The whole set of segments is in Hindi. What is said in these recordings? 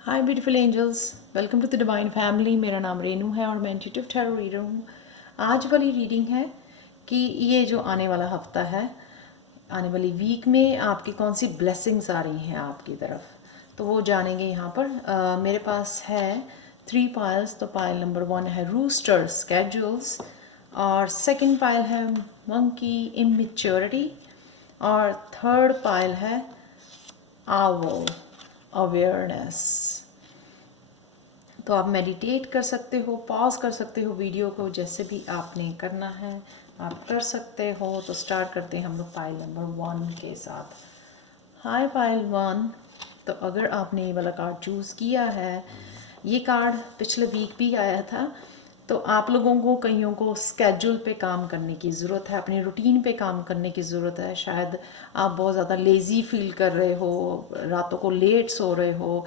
Hi beautiful angels, welcome to the divine family. मेरा नाम रेनू है और मैं इंट्यूटिव टैरो रीडर हूँ। आज वाली रीडिंग है कि ये जो आने वाला हफ्ता है, आने वाली वीक में आपकी कौन सी ब्लेसिंग्स आ रही हैं आपकी तरफ, तो वो जानेंगे यहाँ पर। मेरे पास है 3 पाइल्स। तो पाइल नंबर 1 है रूस्टर स्केड्यूल्स, और सेकंड पाइल है मंकी इमेच्योरिटी, और थर्ड पाइल है आवर अवेयरनेस। तो आप मेडिटेट कर सकते हो, पॉज कर सकते हो वीडियो को, जैसे भी आपने करना है आप कर सकते हो। तो स्टार्ट करते हैं हम लोग पाइल नंबर 1 के साथ। हाय पाइल 1। तो अगर आपने ये वाला कार्ड चूज़ किया है, ये कार्ड पिछले वीक भी आया था। तो आप लोगों को, कईयों को स्केड्यूल पे काम करने की ज़रूरत है, अपनी रूटीन पे काम करने की ज़रूरत है। शायद आप बहुत ज़्यादा लेज़ी फील कर रहे हो, रातों को लेट सो रहे हो,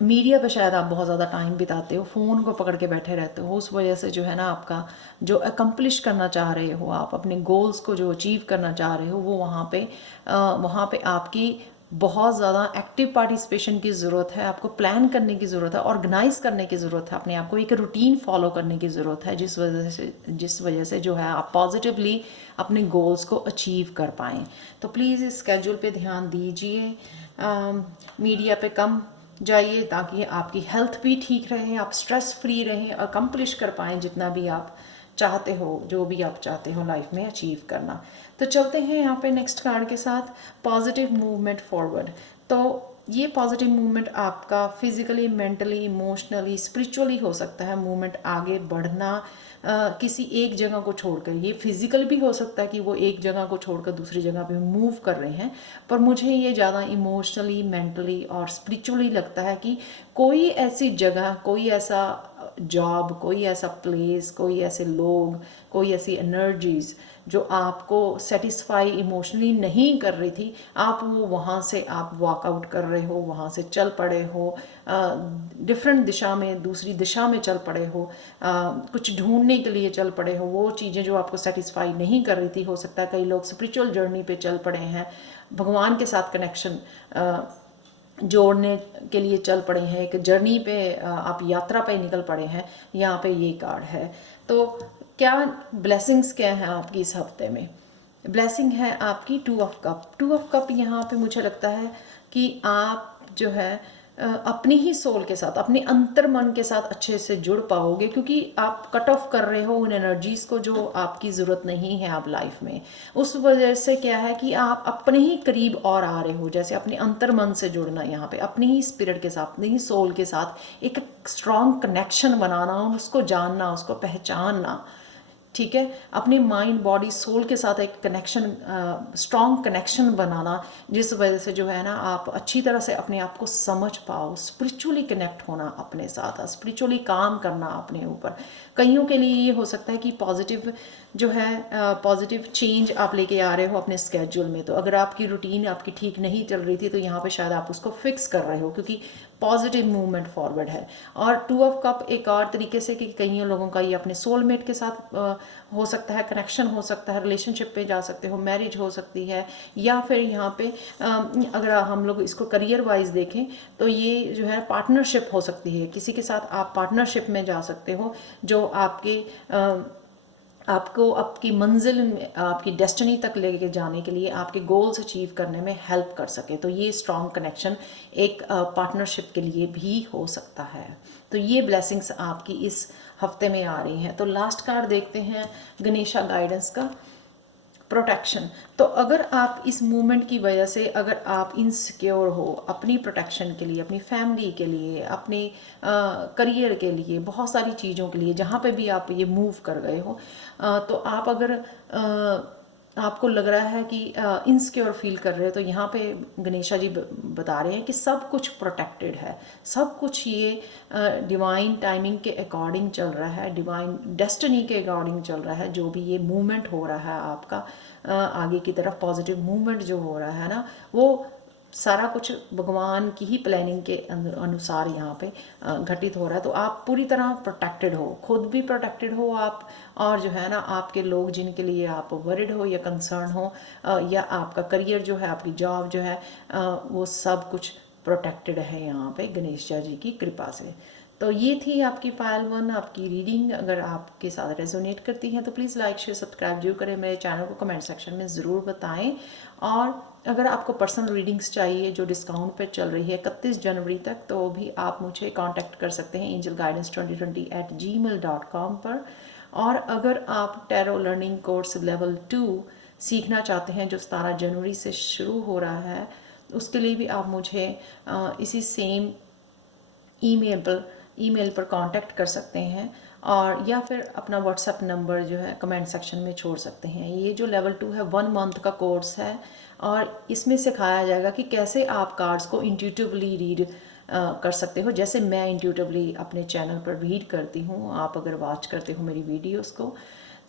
मीडिया पे शायद आप बहुत ज़्यादा टाइम बिताते हो, फ़ोन को पकड़ के बैठे रहते हो। उस वजह से जो है ना, आपका जो अकम्पलिश करना चाह रहे हो, आप अपने गोल्स को जो अचीव करना चाह रहे हो, वो वहाँ पे आपकी बहुत ज़्यादा एक्टिव पार्टिसिपेशन की ज़रूरत है। आपको प्लान करने की ज़रूरत है, ऑर्गेनाइज करने की ज़रूरत है, अपने आप को एक रूटीन फॉलो करने की ज़रूरत है, जिस वजह से जो है आप पॉजिटिवली अपने गोल्स को अचीव कर पाएँ। तो प्लीज़ इस स्केड्यूल पे ध्यान दीजिए, मीडिया पे कम जाइए, ताकि आपकी हेल्थ भी ठीक रहे, आप स्ट्रेस फ्री रहें, अकम्पलिश कर पाएँ जितना भी आप चाहते हो, जो भी आप चाहते हो लाइफ में अचीव करना। तो चलते हैं यहाँ पे नेक्स्ट कार्ड के साथ, पॉजिटिव मूवमेंट फॉरवर्ड। तो ये पॉजिटिव मूवमेंट आपका फिजिकली, मेंटली, इमोशनली, स्पिरिचुअली हो सकता है। मूवमेंट आगे बढ़ना, किसी एक जगह को छोड़कर, ये फिजिकल भी हो सकता है कि वो एक जगह को छोड़कर दूसरी जगह पे मूव कर रहे हैं, पर मुझे ये ज़्यादा इमोशनली, मेंटली और स्पिरिचुअली लगता है कि कोई ऐसी जगह, कोई ऐसा जॉब, कोई ऐसा प्लेस, कोई ऐसे लोग, कोई ऐसी एनर्जीज जो आपको सेटिस्फाई इमोशनली नहीं कर रही थी, आप वो वहाँ से आप वॉकआउट कर रहे हो, वहाँ से चल पड़े हो, डिफरेंट दिशा में, दूसरी दिशा में चल पड़े हो, कुछ ढूंढने के लिए चल पड़े हो। वो चीज़ें जो आपको सेटिस्फाई नहीं कर रही थी, हो सकता है कई लोग स्पिरिचुअल जर्नी पे चल पड़े हैं, भगवान के साथ कनेक्शन जोड़ने के लिए चल पड़े हैं, एक जर्नी पे आप यात्रा पे निकल पड़े हैं। यहाँ पे ये कार्ड है। तो क्या ब्लेसिंग्स क्या हैं आपकी इस हफ्ते में? ब्लेसिंग है आपकी 2 ऑफ कप। 2 ऑफ कप यहाँ पे मुझे लगता है कि आप जो है अपनी ही सोल के साथ, अपने अंतर मन के साथ अच्छे से जुड़ पाओगे, क्योंकि आप कट ऑफ कर रहे हो उन एनर्जीज को जो आपकी ज़रूरत नहीं है आप लाइफ में। उस वजह से क्या है कि आप अपने ही करीब और आ रहे हो, जैसे अपने अंतर मन से जुड़ना, यहाँ पे अपनी ही स्पिरिट के साथ, अपनी ही सोल के साथ एक स्ट्रॉन्ग कनेक्शन बनाना, उसको जानना, उसको पहचानना। ठीक है, अपने माइंड, बॉडी, सोल के साथ एक कनेक्शन, स्ट्रॉन्ग कनेक्शन बनाना, जिस वजह से जो है ना आप अच्छी तरह से अपने आप को समझ पाओ, स्पिरिचुअली कनेक्ट होना अपने साथ, स्पिरिचुअली काम करना अपने ऊपर। कईयों के लिए ये हो सकता है कि पॉजिटिव जो है, पॉजिटिव चेंज आप लेके आ रहे हो अपने स्केड्यूल में। तो अगर आपकी रूटीन आपकी ठीक नहीं चल रही थी, तो यहाँ पे शायद आप उसको फिक्स कर रहे हो, क्योंकि पॉजिटिव मूवमेंट फॉरवर्ड है। और 2 ऑफ कप एक और तरीके से कि कईयों लोगों का ये अपने सोलमेट के साथ हो सकता है, कनेक्शन हो सकता है, रिलेशनशिप पे जा सकते हो, मैरिज हो सकती है, या फिर यहाँ पे अगर हम लोग इसको करियर वाइज देखें तो ये जो है पार्टनरशिप हो सकती है। किसी के साथ आप पार्टनरशिप में जा सकते हो, जो आपको आपकी मंजिल में, आपकी डेस्टिनी तक लेके जाने के लिए, आपके गोल्स अचीव करने में हेल्प कर सके। तो ये स्ट्रॉन्ग कनेक्शन एक पार्टनरशिप के लिए भी हो सकता है। तो ये ब्लेसिंग्स आपकी इस हफ्ते में आ रही हैं। तो लास्ट कार्ड देखते हैं गणेशा गाइडेंस का, प्रोटेक्शन। तो अगर आप इस मूवमेंट की वजह से, अगर आप इनसिक्योर हो अपनी प्रोटेक्शन के लिए, अपनी फैमिली के लिए, अपने करियर के लिए, बहुत सारी चीज़ों के लिए, जहाँ पे भी आप ये मूव कर गए हो, तो आप अगर आपको लग रहा है कि इनसिक्योर फील कर रहे हो, तो यहाँ पे गणेशा जी बता रहे हैं कि सब कुछ प्रोटेक्टेड है, सब कुछ ये डिवाइन टाइमिंग के अकॉर्डिंग चल रहा है, डिवाइन डेस्टिनी के अकॉर्डिंग चल रहा है। जो भी ये मूवमेंट हो रहा है आपका आगे की तरफ, पॉजिटिव मूवमेंट जो हो रहा है ना, वो सारा कुछ भगवान की ही प्लानिंग के अनुसार यहाँ पे घटित हो रहा है। तो आप पूरी तरह प्रोटेक्टेड हो, खुद भी प्रोटेक्टेड हो आप, और जो है ना आपके लोग जिनके लिए आप वरिड हो या कंसर्न हो, या आपका करियर जो है, आपकी जॉब जो है, वो सब कुछ प्रोटेक्टेड है यहाँ पे गणेश जी की कृपा से। तो ये थी आपकी पायल 1 आपकी रीडिंग। अगर आपके साथ रेजोनेट करती हैं तो प्लीज़ लाइक शेयर सब्सक्राइब जरूर करें, मेरे चैनल को कमेंट सेक्शन में ज़रूर बताएं। और अगर आपको पर्सनल रीडिंग्स चाहिए जो डिस्काउंट पे चल रही है 31 जनवरी तक, तो भी आप मुझे कांटेक्ट कर सकते हैं angelguidance2020@gmail.com पर। और अगर आप टैरो लर्निंग कोर्स लेवल 2 सीखना चाहते हैं जो 17 जनवरी से शुरू हो रहा है, उसके लिए भी आप मुझे इसी सेम ईमेल पर कांटेक्ट कर सकते हैं, और या फिर अपना व्हाट्सएप नंबर जो है कमेंट सेक्शन में छोड़ सकते हैं। ये जो लेवल 2 है 1 मंथ का कोर्स है, और इसमें सिखाया जाएगा कि कैसे आप कार्ड्स को इंट्यूटिवली रीड कर सकते हो, जैसे मैं इंट्यूटिवली अपने चैनल पर रीड करती हूँ। आप अगर वॉच करते हो मेरी वीडियोस को,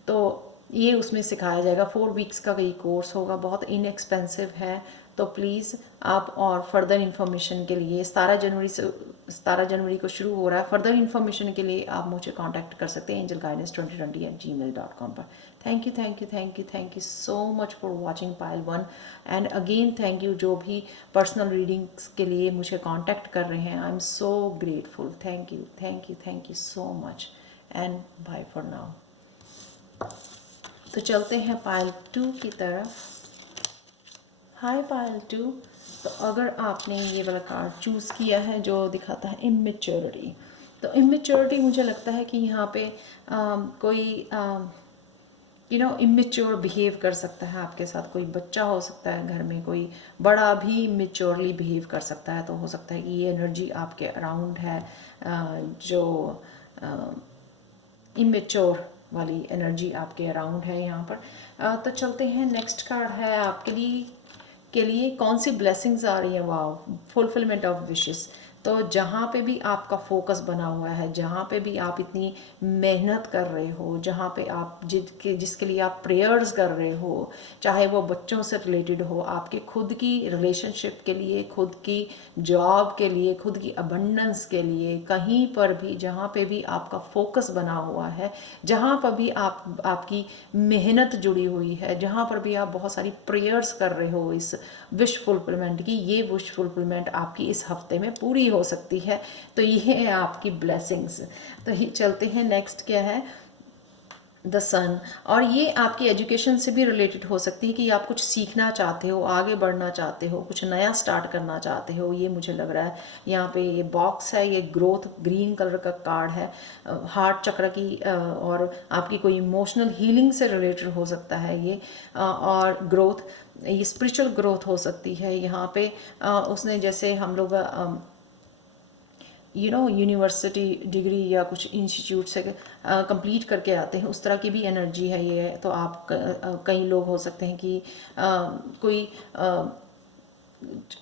तो ये उसमें सिखाया जाएगा। 4 वीक्स का ये कोर्स होगा, बहुत इनएक्सपेंसिव है। तो प्लीज़ आप और फर्दर इन्फॉर्मेशन के लिए 17 जनवरी को शुरू हो रहा है। फर्दर इन्फॉर्मेशन के लिए आप मुझे कांटेक्ट कर सकते हैं angelguidance2020@gmail.com पर। Thank you so much for watching Payal 1, and again thank you जो भी पर्सनल रीडिंग्स के लिए मुझे कांटेक्ट कर रहे हैं। I am so grateful. Thank you so much, and bye for now. तो चलते हैं पायल 2 की तरफ। हाय पायल 2। तो अगर आपने ये वाला कार्ड चूज़ किया है जो दिखाता है इमेच्योरिटी, तो इमेच्योरिटी मुझे लगता है कि यहाँ पे कोई इमेच्योर बिहेव कर सकता है आपके साथ। कोई बच्चा हो सकता है घर में, कोई बड़ा भी इमेच्योरली बिहेव कर सकता है। तो हो सकता है कि ये एनर्जी आपके अराउंड है, जो इमेच्योर वाली एनर्जी आपके अराउंड है यहाँ पर। तो चलते हैं, नेक्स्ट कार्ड है आपके लिए कौन सी ब्लेसिंग्स आ रही हैं। वाह, फुलफिलमेंट ऑफ विशेस। तो जहाँ पे भी आपका फोकस बना हुआ है, जहाँ पे भी आप इतनी मेहनत कर रहे हो, जहाँ पे आप जिसके लिए आप प्रेयर्स कर रहे हो, चाहे वो बच्चों से रिलेटेड हो, आपके खुद की रिलेशनशिप के लिए, खुद की जॉब के लिए, खुद की अबंडेंस के लिए, कहीं पर भी जहाँ पे भी आपका फोकस बना हुआ है, जहाँ पर भी आपकी मेहनत जुड़ी हुई है, जहाँ पर भी आप बहुत सारी प्रेयर्स कर रहे हो इस विश फुलफिलमेंट की, ये विश फुलफिलमेंट आपकी इस हफ्ते में पूरी हो सकती है। तो ये है आपकी ब्लेसिंग्स। तो ये चलते हैं, नेक्स्ट क्या है, द सन। और ये आपकी एजुकेशन से भी रिलेटेड हो सकती है कि आप कुछ सीखना चाहते हो, आगे बढ़ना चाहते हो, कुछ नया स्टार्ट करना चाहते हो। ये मुझे लग रहा है यहाँ पे ये बॉक्स है, ये ग्रोथ ग्रीन कलर का कार्ड है, हार्ट चक्र की, और आपकी कोई इमोशनल हीलिंग से रिलेटेड हो सकता है ये, और ग्रोथ, ये स्पिरिचुअल ग्रोथ हो सकती है यहाँ पे। उसने जैसे हम लोग यूनिवर्सिटी डिग्री या कुछ इंस्टीट्यूट से कंप्लीट करके आते हैं, उस तरह की भी एनर्जी है ये। तो आप कई लोग हो सकते हैं कि कोई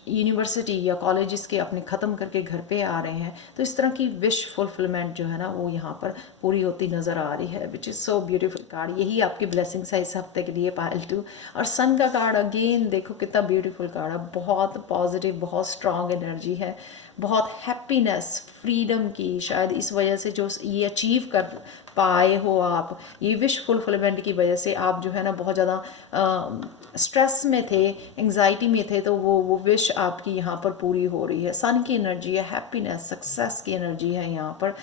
यूनिवर्सिटी या कॉलेजेस के अपने ख़त्म करके घर पे आ रहे हैं, तो इस तरह की विश फुलफिलमेंट जो है ना वो यहाँ पर पूरी होती नज़र आ रही है, which is so beautiful card. यही आपकी ब्लेसिंग्स है इस हफ्ते के लिए पायल 2। और सन का कार्ड अगेन देखो कितना ब्यूटीफुल कार्ड है, बहुत पॉजिटिव, बहुत स्ट्रॉन्ग एनर्जी है, बहुत हैप्पीनेस, फ्रीडम की, शायद इस वजह से जो ये अचीव कर पाए हो आप, ये विश फुलफिलमेंट की वजह से आप जो है ना बहुत ज़्यादा स्ट्रेस में थे, एंजाइटी में थे, तो वो विश आपकी यहाँ पर पूरी हो रही है। सन की एनर्जी है, हैप्पीनेस, सक्सेस की एनर्जी है यहाँ पर।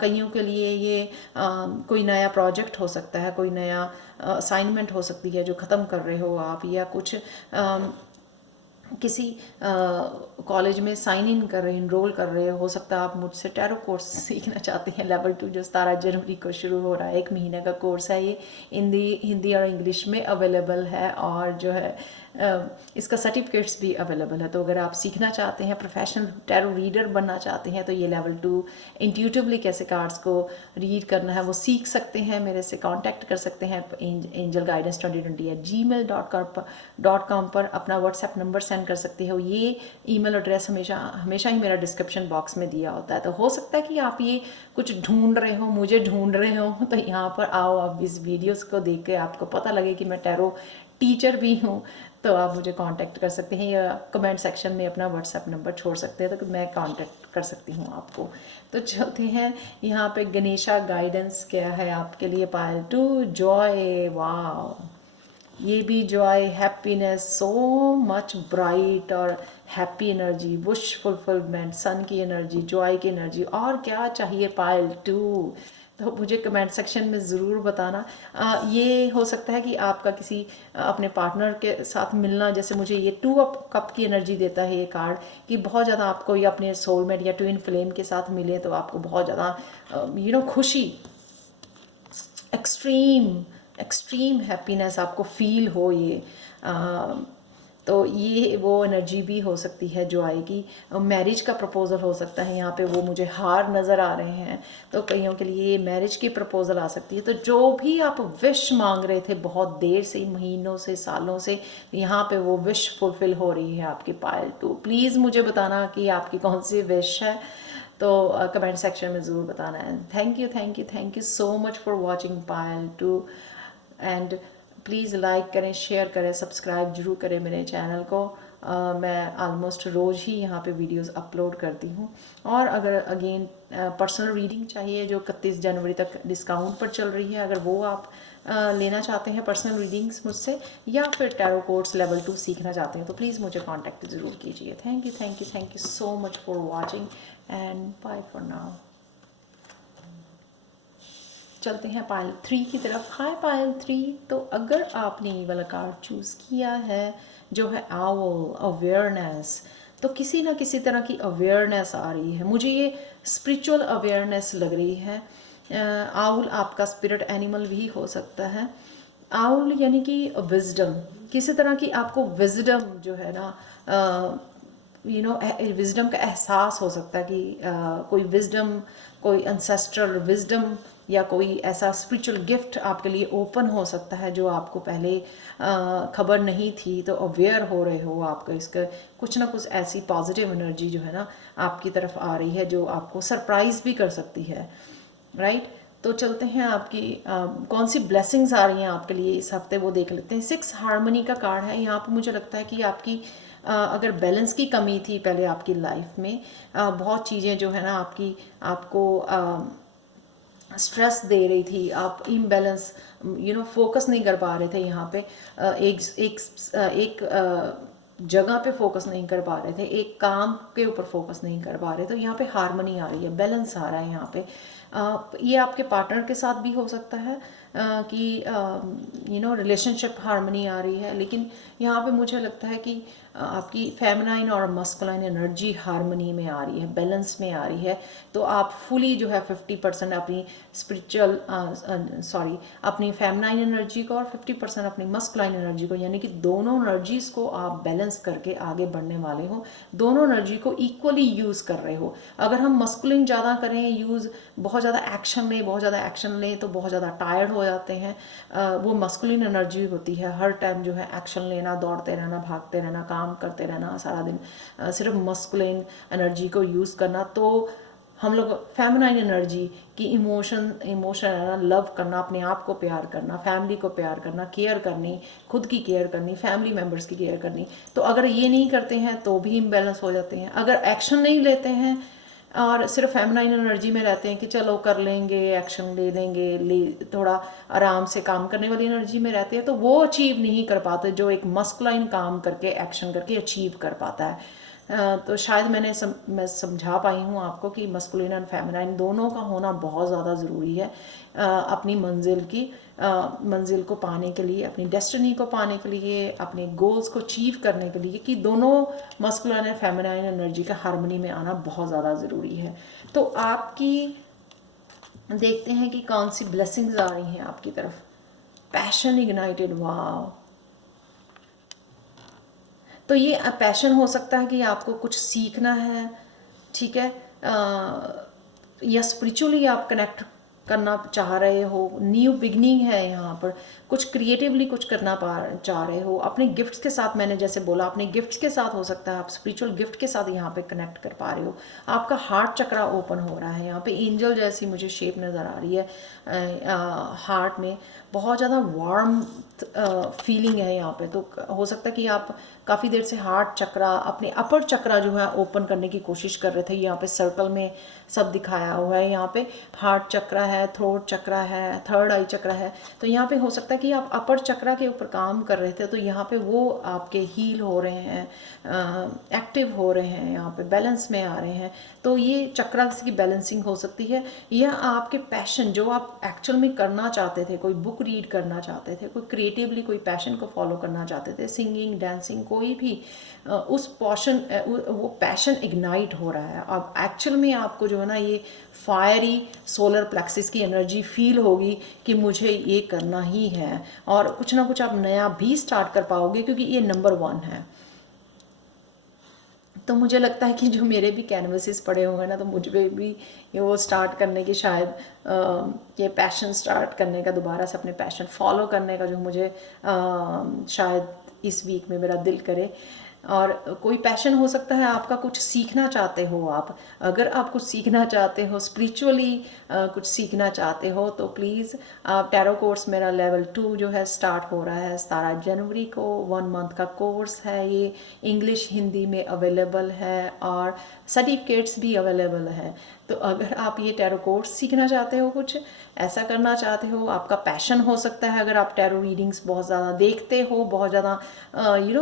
कईयों के लिए ये कोई नया प्रोजेक्ट हो सकता है, कोई नया असाइनमेंट हो सकती है जो ख़त्म कर रहे हो आप, या कुछ किसी कॉलेज में साइन इन कर रहे, इनरोल कर रहे हो सकता है आप मुझसे टैरो कोर्स सीखना चाहते हैं लेवल 2 जो 17 जनवरी को शुरू हो रहा है। 1 महीने का कोर्स है ये, हिंदी और इंग्लिश में अवेलेबल है, और जो है इसका सर्टिफिकेट्स भी अवेलेबल है। तो अगर आप सीखना चाहते हैं, प्रोफेशनल टैरो रीडर बनना चाहते हैं, तो ये लेवल 2 इंट्यूटिवली कैसे कार्ड्स को रीड करना है वो सीख सकते हैं, मेरे से कांटेक्ट कर सकते हैं angelguidance2020@gmail.com पर अपना व्हाट्सएप नंबर सेंड कर सकते हो। ये ईमेल एड्रेस हमेशा ही मेरा डिस्क्रिप्शन बॉक्स में दिया होता है। तो हो सकता है कि आप ये कुछ ढूंढ रहे हो, मुझे ढूंढ रहे हो, तो यहाँ पर आओ, आप इस वीडियोस को देख के आपको पता लगे कि मैं टैरो टीचर भी हूँ, तो आप मुझे कांटेक्ट कर सकते हैं, या कमेंट सेक्शन में अपना व्हाट्सएप नंबर छोड़ सकते हैं, तो मैं कांटेक्ट कर सकती हूँ आपको। तो चलते हैं यहाँ पे, गणेशा गाइडेंस क्या है आपके लिए पायल 2, जॉय। वाह, ये भी Joy, happiness, so much bright और हैप्पी एनर्जी, विश फुलफिलमेंट, सन की एनर्जी, जॉय की एनर्जी, और क्या चाहिए पायल टू। तो मुझे कमेंट सेक्शन में ज़रूर बताना। ये हो सकता है कि आपका किसी अपने पार्टनर के साथ मिलना, जैसे मुझे ये 2 कप की एनर्जी देता है ये कार्ड, कि बहुत ज़्यादा आपको ये अपने सोलमेट या ट्विन फ्लेम के साथ मिले तो आपको बहुत ज़्यादा खुशी, एक्सट्रीम एक्सट्रीम हैप्पीनेस आपको फील हो ये। तो ये वो एनर्जी भी हो सकती है जो आएगी। मैरिज का प्रपोज़ल हो सकता है, यहाँ पे वो मुझे हार नज़र आ रहे हैं, तो कईयों के लिए मैरिज की प्रपोज़ल आ सकती है। तो जो भी आप विश मांग रहे थे बहुत देर से, महीनों से, सालों से, यहाँ पे वो विश फुलफ़िल हो रही है आपकी पायल टू। प्लीज़ मुझे बताना कि आपकी कौन सी विश है, तो कमेंट सेक्शन में ज़रूर बताना है। Thank you thank you thank you so much for watching Payal two, and please like करें, शेयर करें, सब्सक्राइब जरूर करें मेरे चैनल को। मैं ऑलमोस्ट रोज़ ही यहाँ पे वीडियोस अपलोड करती हूँ। और अगर अगेन पर्सनल रीडिंग चाहिए जो 31 जनवरी तक डिस्काउंट पर चल रही है, अगर वो आप लेना चाहते हैं पर्सनल रीडिंग्स मुझसे, या फिर टैरो कोर्स लेवल 2 सीखना चाहते हैं, तो प्लीज़ मुझे कांटेक्ट ज़रूर कीजिए। Thank you so much for watching, and bye for now. चलते हैं पायल 3 की तरफ। हाय पायल 3, तो अगर आपने ये वाला कार्ड चूज़ किया है जो है आउल, अवेयरनेस, तो किसी ना किसी तरह की अवेयरनेस आ रही है। मुझे ये स्पिरिचुअल अवेयरनेस लग रही है। आउल आपका स्पिरिट एनिमल भी हो सकता है। आउल यानी कि विजडम, किसी तरह की आपको विजडम जो है ना, विजडम का एहसास हो सकता है कि कोई विजडम, कोई एंसेस्ट्रल विजडम या कोई ऐसा स्पिरिचुअल गिफ्ट आपके लिए ओपन हो सकता है जो आपको पहले खबर नहीं थी। तो अवेयर हो रहे हो आपको इसका, कुछ ना कुछ ऐसी पॉजिटिव एनर्जी जो है ना आपकी तरफ आ रही है जो आपको सरप्राइज भी कर सकती है, राइट। तो चलते हैं आपकी कौन सी ब्लेसिंग्स आ रही हैं आपके लिए इस हफ्ते, वो देख लेते हैं। 6 हार्मनी का कार्ड है यहाँ पर। मुझे लगता है कि आपकी अगर बैलेंस की कमी थी पहले आपकी लाइफ में, बहुत चीज़ें जो है ना आपको स्ट्रेस दे रही थी, आप इम्बैलेंस फोकस नहीं कर पा रहे थे यहाँ पे, एक जगह पे फोकस नहीं कर पा रहे थे, एक काम के ऊपर फोकस नहीं कर पा रहे। तो यहाँ पे हार्मनी आ रही है, बैलेंस आ रहा है यहाँ पे। ये आपके पार्टनर के साथ भी हो सकता है कि रिलेशनशिप हार्मनी आ रही है, लेकिन यहाँ पे मुझे लगता है कि आपकी फेमिनाइन और मस्कुलाइन एनर्जी हार्मनी में आ रही है, बैलेंस में आ रही है। तो आप फुली जो है 50% अपनी स्पिरिचुअल अपनी फेमिनाइन एनर्जी को और 50% अपनी मस्कुलाइन एनर्जी को, यानी कि दोनों एनर्जीज को आप बैलेंस करके आगे बढ़ने वाले हो। दोनों एनर्जी को इक्वली यूज़ कर रहे हो। अगर हम मस्कुलिन ज़्यादा करें यूज़, बहुत ज़्यादा एक्शन लें तो बहुत ज़्यादा टायर्ड हो जाते हैं। वो मस्कुलिन एनर्जी होती है, हर टाइम जो है एक्शन लेना, दौड़ते रहना, भागते रहना, काम करते रहना सारा दिन, सिर्फ मस्कुलिन एनर्जी को यूज़ करना। तो हम लोग फेमिनाइन एनर्जी की इमोशन है ना, लव करना, अपने आप को प्यार करना, फैमिली को प्यार करना, केयर करनी, खुद की केयर करनी, फैमिली मेम्बर्स की केयर करनी। तो अगर ये नहीं करते हैं तो भी इम्बैलेंस हो जाते हैं। अगर एक्शन नहीं लेते हैं और सिर्फ फेमिनाइन एनर्जी में रहते हैं कि चलो कर लेंगे, एक्शन ले लेंगे, थोड़ा आराम से काम करने वाली एनर्जी में रहते हैं, तो वो अचीव नहीं कर पाते जो एक मस्कुलाइन काम करके, एक्शन करके अचीव कर पाता है। तो शायद मैं समझा पाई हूँ आपको कि मस्कुलिन एंड फेमिनाइन दोनों का होना बहुत ज़्यादा ज़रूरी है अपनी मंजिल को पाने के लिए, अपनी डेस्टिनी को पाने के लिए, अपने गोल्स को अचीव करने के लिए, कि दोनों मस्कुलिन एंड फेमिनाइन एनर्जी का हार्मनी में आना बहुत ज़्यादा ज़रूरी है। तो आपकी देखते हैं कि कौन सी ब्लेसिंग्स आ रही हैं आपकी तरफ। पैशन इग्नाइटेड, वाह। तो ये पैशन हो सकता है कि आपको कुछ सीखना है, ठीक है, या स्पिरिचुअली आप कनेक्ट करना चाह रहे हो, न्यू बिगनिंग है यहाँ पर, कुछ क्रिएटिवली कुछ करना चाह रहे हो अपने गिफ्ट्स के साथ। मैंने जैसे बोला अपने गिफ्ट्स के साथ हो सकता है, आप स्पिरिचुअल गिफ्ट के साथ यहाँ पे कनेक्ट कर पा रहे हो। आपका हार्ट चक्रा ओपन हो रहा है, यहाँ पे एंजल जैसी मुझे शेप नज़र आ रही है हार्ट में। बहुत ज़्यादा वार्म फीलिंग है यहाँ पे। तो हो सकता है कि आप काफ़ी देर से हार्ट चक्रा, अपने अपर चक्रा जो है ओपन करने की कोशिश कर रहे थे। यहाँ पे सर्कल में सब दिखाया हुआ है, यहाँ पे हार्ट चक्रा है, थ्रोट चक्रा है, थर्ड आई चक्रा है। तो यहाँ पे हो सकता है कि आप अपर चक्रा के ऊपर काम कर रहे थे, तो यहाँ पे वो आपके हील हो रहे हैं, एक्टिव हो रहे हैं, यहाँ पे बैलेंस में आ रहे हैं। तो ये चक्रा की बैलेंसिंग हो सकती है, या आपके पैशन जो आप एक्चुअल में करना चाहते थे, कोई बुक रीड करना चाहते थे, कोई क्रिएटिवली कोई पैशन को फॉलो करना चाहते थे, सिंगिंग, डांसिंग, कोई भी उस वो पैशन इग्नाइट हो रहा है। अब एक्चुअल में आपको जो है ना ये फायरी सोलर प्लेक्सिस की एनर्जी फील होगी कि मुझे ये करना ही है, और कुछ ना कुछ आप नया भी स्टार्ट कर पाओगे, क्योंकि ये नंबर 1 है। तो मुझे लगता है कि जो मेरे भी कैनवसेस पड़े होंगे ना, तो मुझ पे भी ये वो स्टार्ट करने की शायद ये पैशन स्टार्ट करने का, दोबारा से अपने पैशन फॉलो करने का जो मुझे शायद इस वीक में मेरा दिल करे। और कोई पैशन हो सकता है आपका, कुछ सीखना चाहते हो आप, अगर आप कुछ सीखना चाहते हो स्पिरिचुअली, कुछ सीखना चाहते हो, तो प्लीज़ आप टैरो कोर्स मेरा लेवल 2 जो है स्टार्ट हो रहा है 17 जनवरी को। 1 मंथ का कोर्स है ये, इंग्लिश हिंदी में अवेलेबल है, और सर्टिफिकेट्स भी अवेलेबल है। तो अगर आप ये टैरो कोर्स सीखना चाहते हो, कुछ ऐसा करना चाहते हो, आपका पैशन हो सकता है, अगर आप टैरो रीडिंग्स बहुत ज़्यादा देखते हो, बहुत ज़्यादा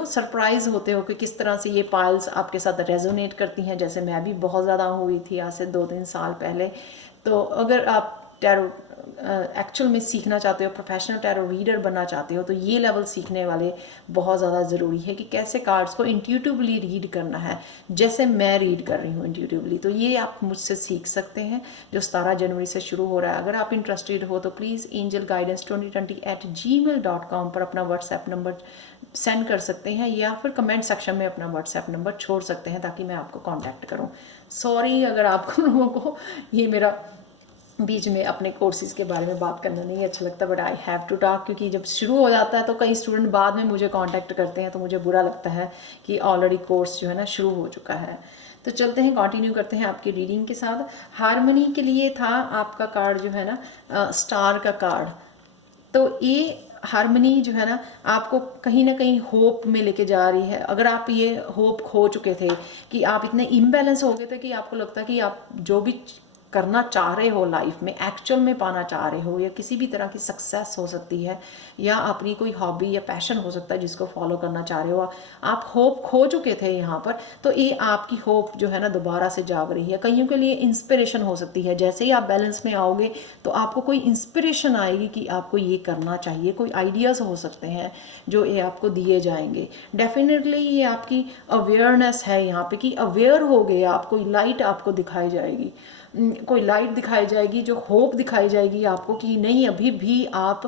सरप्राइज होते हो कि किस तरह से ये पाइल्स आपके साथ रेजोनेट करती हैं, जैसे मैं भी बहुत ज़्यादा हुई थी आज से 2-3 साल पहले। तो अगर आप टैरो एक्चुअल में सीखना चाहते हो, प्रोफेशनल टैरो रीडर बनना चाहते हो, तो ये लेवल सीखने वाले बहुत ज़्यादा ज़रूरी है कि कैसे कार्ड्स को इंट्यूटिवली रीड करना है, जैसे मैं रीड कर रही हूँ इंट्यूटिवली। तो ये आप मुझसे सीख सकते हैं, जो 17 जनवरी से शुरू हो रहा है। अगर आप इंटरेस्टेड हो तो प्लीज़ angelguidance2020@gmail.com पर अपना व्हाट्सएप नंबर सेंड कर सकते हैं, या फिर कमेंट सेक्शन में अपना व्हाट्सएप नंबर छोड़ सकते हैं, ताकि मैं आपको कांटेक्ट करूं। सॉरी अगर आपको लोगों को ये मेरा बीच में अपने कोर्सेज़ के बारे में बात करना नहीं अच्छा लगता, but I have to talk, क्योंकि जब शुरू हो जाता है तो कई स्टूडेंट बाद में मुझे कांटेक्ट करते हैं, तो मुझे बुरा लगता है कि ऑलरेडी कोर्स जो है ना शुरू हो चुका है। तो चलते हैं, कंटिन्यू करते हैं आपकी रीडिंग के साथ। हारमनी के लिए था आपका कार्ड जो है ना स्टार का कार्ड। तो ये हारमनी जो है ना आपको कहीं ना कहीं होप में लेके जा रही है। अगर आप ये होप खो चुके थे कि आप इतने इम्बैलेंस हो गए थे कि आपको लगता कि आप जो भी करना चाह रहे हो लाइफ में, एक्चुअल में पाना चाह रहे हो, या किसी भी तरह की सक्सेस हो सकती है, या अपनी कोई हॉबी या पैशन हो सकता है जिसको फॉलो करना चाह रहे हो, आप होप खो चुके थे यहाँ पर, तो ये आपकी होप जो है ना दोबारा से जाग रही है। कईयों के लिए इंस्पिरेशन हो सकती है, जैसे ही आप बैलेंस में आओगे तो आपको कोई इंस्पिरेशन आएगी कि आपको ये करना चाहिए, कोई आइडियाज़ हो सकते हैं जो ये आपको दिए जाएंगे। डेफिनेटली ये आपकी अवेयरनेस है यहाँ पे कि अवेयर हो गए आप, कोई लाइट आपको दिखाई जाएगी, कोई लाइट दिखाई जाएगी, जो होप दिखाई जाएगी आपको कि नहीं अभी भी आप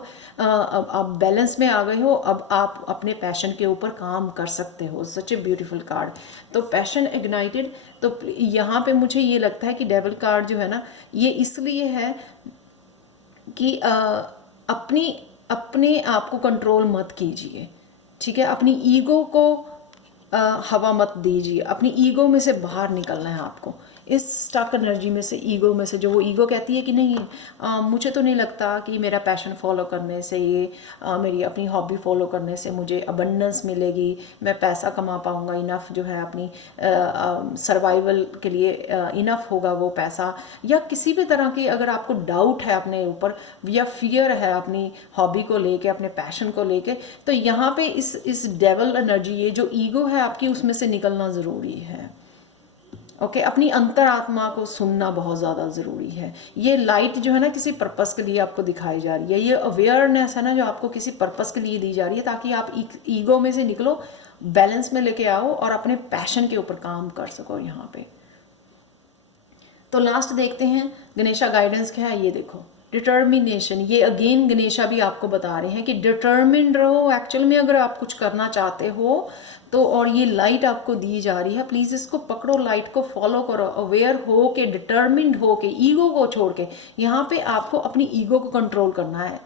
बैलेंस में आ गए हो, अब आप अपने पैशन के ऊपर काम कर सकते हो। सच ए ब्यूटीफुल कार्ड। तो पैशन इग्नाइटेड, तो यहाँ पे मुझे ये लगता है कि डेविल कार्ड जो है ना ये इसलिए है कि अपने आप को कंट्रोल मत कीजिए, ठीक है। अपनी ईगो को हवा मत दीजिए, अपनी ईगो में से बाहर निकलना है आपको, इस स्टक एनर्जी में से, ईगो में से, जो वो ईगो कहती है कि नहीं मुझे तो नहीं लगता कि मेरा पैशन फॉलो करने से, ये मेरी अपनी हॉबी फॉलो करने से मुझे अबंडेंस मिलेगी, मैं पैसा कमा पाऊँगा, इनफ जो है अपनी सर्वाइवल के लिए इनफ होगा वो पैसा, या किसी भी तरह की अगर आपको डाउट है अपने ऊपर या फियर है अपनी हॉबी को लेके, अपने पैशन को लेके, तो यहाँ पे इस डेवल एनर्जी, ये जो ईगो है आपकी, उसमें से निकलना ज़रूरी है। ओके अपनी अंतरात्मा को सुनना बहुत ज़्यादा ज़रूरी है। ये लाइट जो है ना किसी पर्पस के लिए आपको दिखाई जा रही है, ये अवेयरनेस है ना जो आपको किसी पर्पस के लिए दी जा रही है, ताकि आप ईगो में से निकलो, बैलेंस में लेके आओ और अपने पैशन के ऊपर काम कर सको यहाँ पे। तो लास्ट देखते हैं गणेशा गाइडेंस क्या है। ये देखो डिटर्मिनेशन, ये अगेन गणेशा भी आपको बता रहे हैं कि डिटर्मिन्ड रहो एक्चुअल में, अगर आप कुछ करना चाहते हो तो, और ये लाइट आपको दी जा रही है, प्लीज़ इसको पकड़ो, लाइट को फॉलो करो, अवेयर हो के, डिटर्मिन्ड हो के, ईगो को छोड़ के। यहाँ पे आपको अपनी ईगो को कंट्रोल करना है,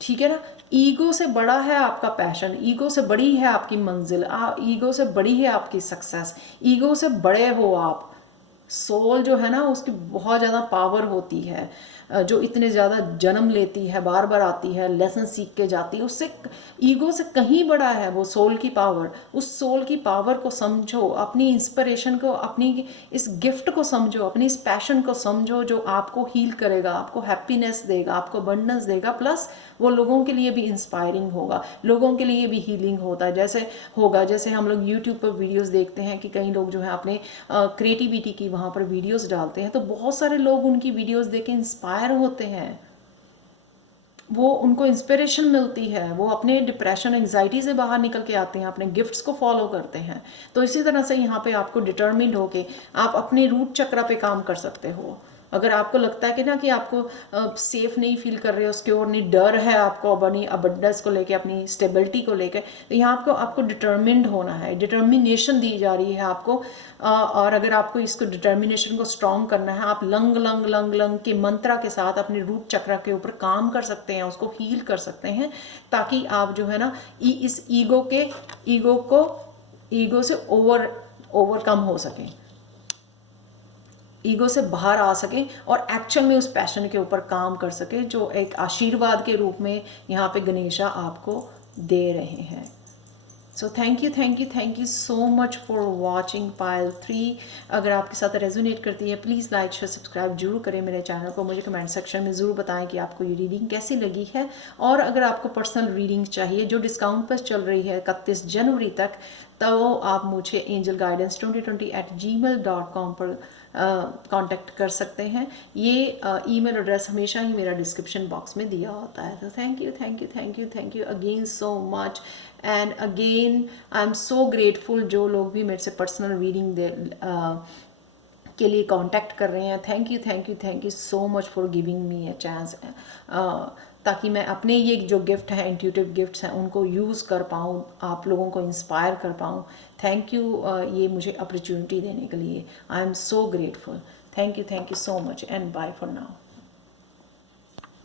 ठीक है ना। ईगो से बड़ा है आपका पैशन, ईगो से बड़ी है आपकी मंजिल, ईगो से बड़ी है आपकी सक्सेस, ईगो से बड़े हो आप। सोल जो है ना उसकी बहुत ज़्यादा पावर होती है, जो इतने ज़्यादा जन्म लेती है, बार बार आती है, लेसन सीख के जाती है, उससे ईगो से कहीं बड़ा है वो सोल की पावर। उस सोल की पावर को समझो, अपनी इंस्पिरेशन को, अपनी इस गिफ्ट को समझो, अपनी इस पैशन को समझो, जो आपको हील करेगा, आपको हैप्पीनेस देगा, आपको अबंडेंस देगा, प्लस वो लोगों के लिए भी इंस्पायरिंग होगा, लोगों के लिए भी हीलिंग होता है। जैसे हम लोग यूट्यूब पर वीडियोस देखते हैं कि कई लोग जो है अपने क्रिएटिविटी की वहाँ पर वीडियोस डालते हैं, तो बहुत सारे लोग उनकी वीडियोस देख के इंस्पायर होते हैं, वो उनको इंस्पिरेशन मिलती है, वो अपने डिप्रेशन एंग्जाइटी से बाहर निकल के आते हैं, अपने गिफ्ट्स को फॉलो करते हैं। तो इसी तरह से यहाँ पे आपको डिटर्मिन्ड होके आप अपने रूट चक्र पे काम कर सकते हो। अगर आपको लगता है कि ना कि आपको सेफ नहीं फील कर रहे हो, सिक्योर नहीं, डर है आपको अपनी अबंडेंस को लेके, अपनी स्टेबिलिटी को लेके, तो यहाँ आपको डिटर्मिन्ड होना है, डिटर्मिनेशन दी जा रही है आपको। और अगर आपको इसको डिटर्मिनेशन को स्ट्रॉन्ग करना है, आप लंग लंग लंग लंग के मंत्रा के साथ अपने रूट चक्र के ऊपर काम कर सकते हैं, उसको हील कर सकते हैं, ताकि आप जो है ना इस ईगो से ओवरकम हो सकें, ईगो से बाहर आ सके और एक्चुअल में उस पैशन के ऊपर काम कर सके, जो एक आशीर्वाद के रूप में यहाँ पे गणेशा आपको दे रहे हैं। So thank you so much for watching Payal 3। अगर आपके साथ रेजोनेट करती है, प्लीज़ लाइक शेयर सब्सक्राइब जरूर करें मेरे चैनल को। मुझे कमेंट सेक्शन में ज़रूर बताएं कि आपको ये रीडिंग कैसी लगी है। और अगर आपको पर्सनल रीडिंग चाहिए जो डिस्काउंट पर चल रही है 31 जनवरी तक, तो आप मुझे angelguidance2020@gmail.com पर कांटेक्ट कर सकते हैं। ये ईमेल एड्रेस हमेशा ही मेरा डिस्क्रिप्शन बॉक्स में दिया होता है। तो thank you again so much. And again I am so grateful जो लोग भी मेरे से पर्सनल रीडिंग के लिए कांटेक्ट कर रहे हैं। Thank you so much for giving me a chance, ताकि मैं अपने ये जो गिफ्ट हैं, इंट्यूटिव गिफ्ट्स हैं, उनको यूज़ कर पाऊँ, आप लोगों को इंस्पायर कर पाऊँ। थैंक यू ये मुझे अपॉर्चुनिटी देने के लिए। I am so grateful. Thank you so much and bye for now.